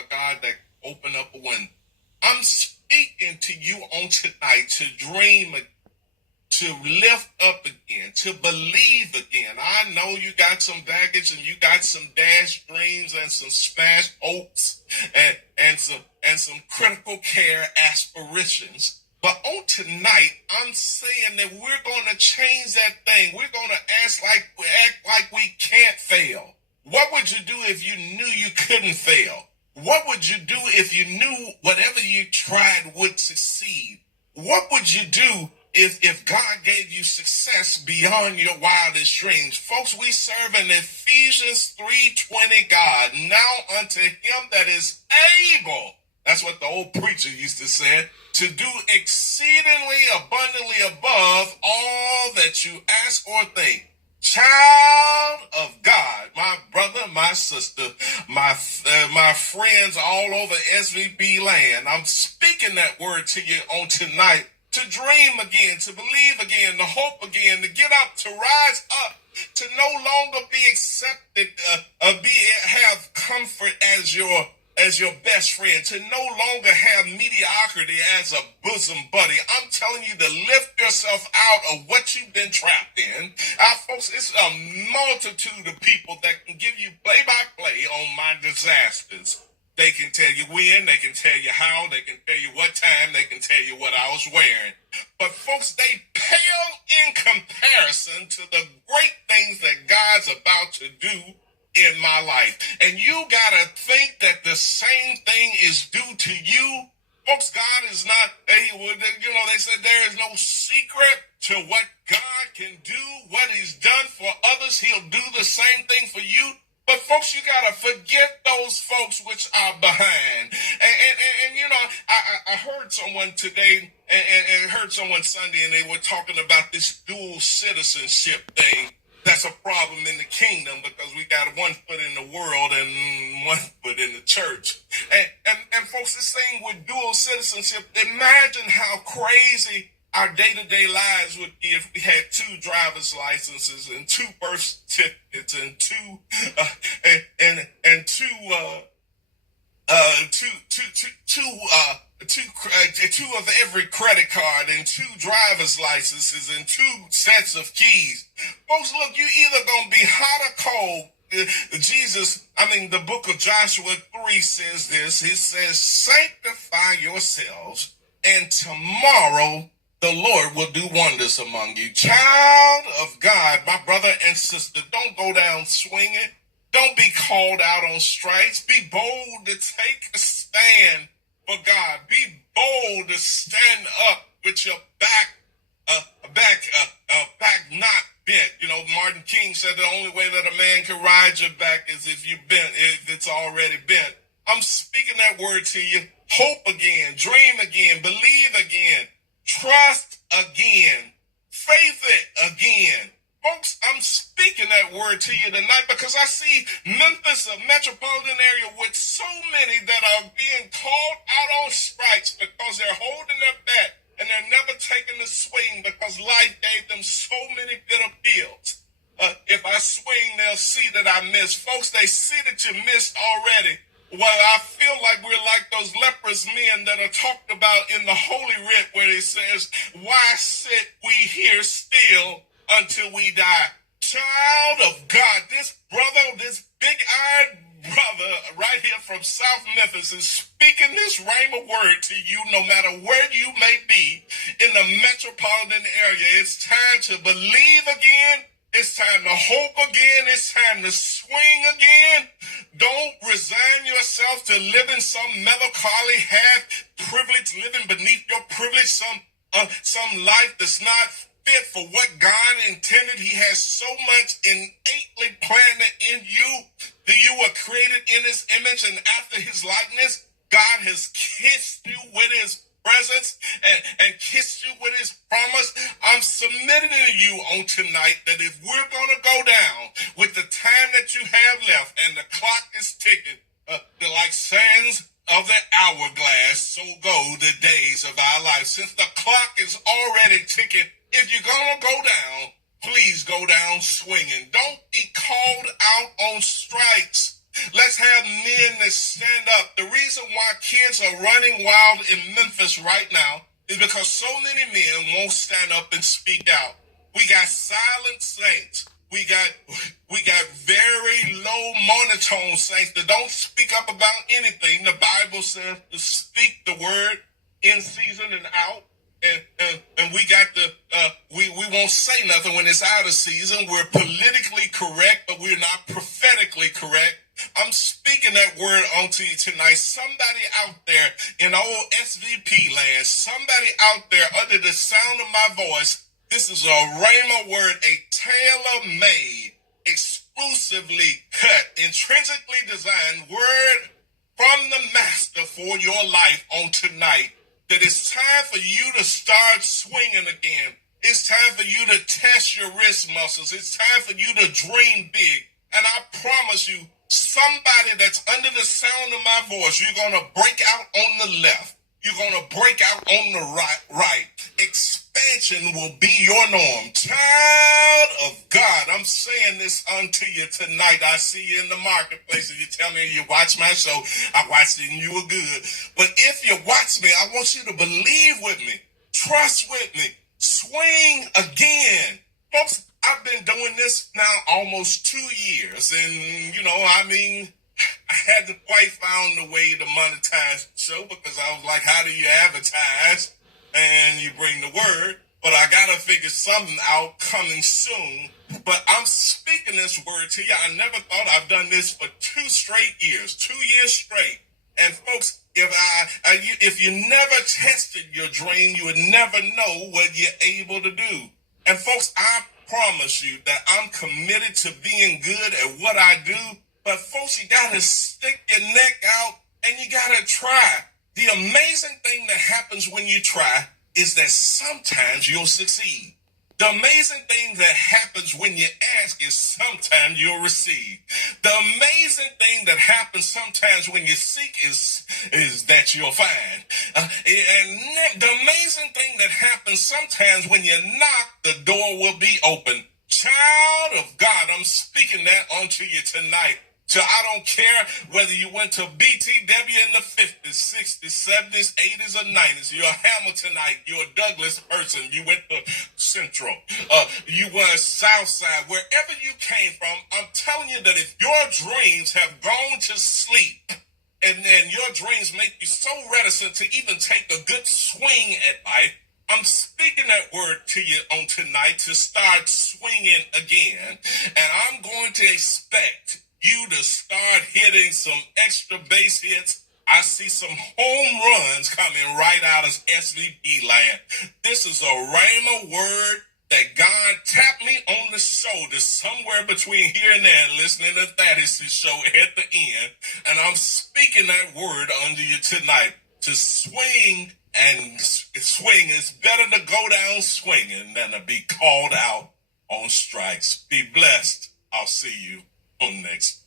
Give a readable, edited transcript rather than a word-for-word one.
a God that can open up a window. I'm speaking to you on tonight to dream again, to lift up again, to believe again. I know you got some baggage and you got some dashed dreams and some smashed hopes and some critical care aspirations. But on tonight, I'm saying that we're going to change that thing. We're going to act like we can't fail. What would you do if you knew you couldn't fail? What would you do if you knew whatever you tried would succeed? What would you do if God gave you success beyond your wildest dreams? Folks, we serve an Ephesians 3:20 God. Now unto him that is able, that's what the old preacher used to say, to do exceedingly abundantly above all that you ask or think. Child of God, my brother, my sister, my friends all over SVB land, I'm speaking that word to you on tonight, to dream again, to believe again, to hope again, to get up, to rise up, to no longer be accepted, have comfort as your best friend, to no longer have mediocrity as a bosom buddy. I'm telling you to lift yourself out of what you've been trapped in. Folks, it's a multitude of people that can give you play-by-play on my disasters. They can tell you when, they can tell you how, they can tell you what time, they can tell you what I was wearing. But folks, they pale in comparison to the great things that God's about to do in my life. And you gotta think that the same thing is due to you. Folks, God is not, they said there is no secret to what God can do, what he's done for others. He'll do the same thing for you. But folks, you gotta forget those folks which are behind. And I heard someone today and heard someone Sunday, and they were talking about this dual citizenship thing. That's a problem in the kingdom because we got one foot in the world and one foot in the church. And folks, this thing with dual citizenship, imagine how crazy our day-to-day lives would be if we had two driver's licenses and two birth certificates and two of every credit card and two driver's licenses and two sets of keys. Folks, look, you either gonna be hot or cold. The book of Joshua 3 says this. It says, sanctify yourselves, and tomorrow the Lord will do wonders among you. Child of God, my brother and sister, don't go down swinging. Don't be called out on strikes. Be bold to take a stand for God. Be bold to stand up with your back not bent. Martin King said the only way that a man can ride your back is if it's already bent. I'm speaking that word to you. Hope again, dream again, believe again, trust again, faith it again. Folks, I'm speaking that word to you tonight because I see Memphis, a metropolitan area with so many that are being called out on strikes because they're holding their bat and they're never taking the swing because life gave them so many bitter pills. If I swing, they'll see that I missed. Folks, they see that you missed already. Well, I feel like we're like those leprous men that are talked about in the Holy Writ where it says, why sit we here still until we die? Child of God, this brother, this big-eyed brother right here from South Memphis is speaking this rhema word to you no matter where you may be in the metropolitan area. It's time to believe again. It's time to hope again. It's time to swing again. Don't resign yourself to living some melancholy, half-privilege, living beneath your privilege, some life that's not fit for what God intended. He has so much innately planted in you that you were created in his image and after his likeness. God has kissed you with his presence and kissed you with his promise. I'm submitting to you on tonight that if we're going to go down with the time that you have left and the clock is ticking, like sands of the hourglass, so go the days of our life. Since the clock is already ticking, if you're going to go down, please go down swinging. Don't be called out on strikes. Let's have men men that stand up. The reason why kids are running wild in Memphis right now is because so many men won't stand up and speak out. We got silent saints. We got very low monotone saints that don't speak up about anything. The Bible says to speak the word in season and out. And we got the we won't say nothing when it's out of season. We're politically correct, but we're not prophetically correct. I'm speaking that word onto you tonight. Somebody out there in old SVP land, somebody out there under the sound of my voice, this is a Rhema word, a tailor-made, exclusively cut, intrinsically designed word from the master for your life on tonight. That it's time for you to start swinging again. It's time for you to test your wrist muscles. It's time for you to dream big. And I promise you, somebody that's under the sound of my voice, you're going to break out on the left. You're going to break out on the right. Expansion will be your norm. Child of God, I'm saying this unto you tonight. I see you in the marketplace and you tell me you watch my show. I watched it and you were good. But if you watch me, I want you to believe with me. Trust with me. Swing again. Folks, I've been doing this now almost 2 years. And, I hadn't quite found the way to monetize the show because I was like, how do you advertise and you bring the word? But I got to figure something out coming soon. But I'm speaking this word to you. I never thought I've done this for 2 straight years, 2 years straight. And folks, if you never tested your dream, you would never know what you're able to do. And folks, I promise you that I'm committed to being good at what I do. But folks, you got to stick your neck out and you got to try. The amazing thing that happens when you try is that sometimes you'll succeed. The amazing thing that happens when you ask is sometimes you'll receive. The amazing thing that happens sometimes when you seek is that you'll find. And the amazing thing that happens sometimes when you knock, the door will be open. Child of God, I'm speaking that onto you tonight. So I don't care whether you went to BTW in the 50s, 60s, 70s, 80s, or 90s. You're a Hamiltonite. You're a Douglas person. You went to Central. You were a Southside. Wherever you came from, I'm telling you that if your dreams have gone to sleep and then your dreams make you so reticent to even take a good swing at life, I'm speaking that word to you on tonight to start swinging again. And I'm going to expect you to start hitting some extra base hits. I see some home runs coming right out of SVP land. This is a Rhema word that God tapped me on the shoulder somewhere between here and there, listening to Thaddeus' show at the end. And I'm speaking that word unto you tonight to swing. And swing is better to go down swinging than to be called out on strikes. Be blessed. I'll see you on next.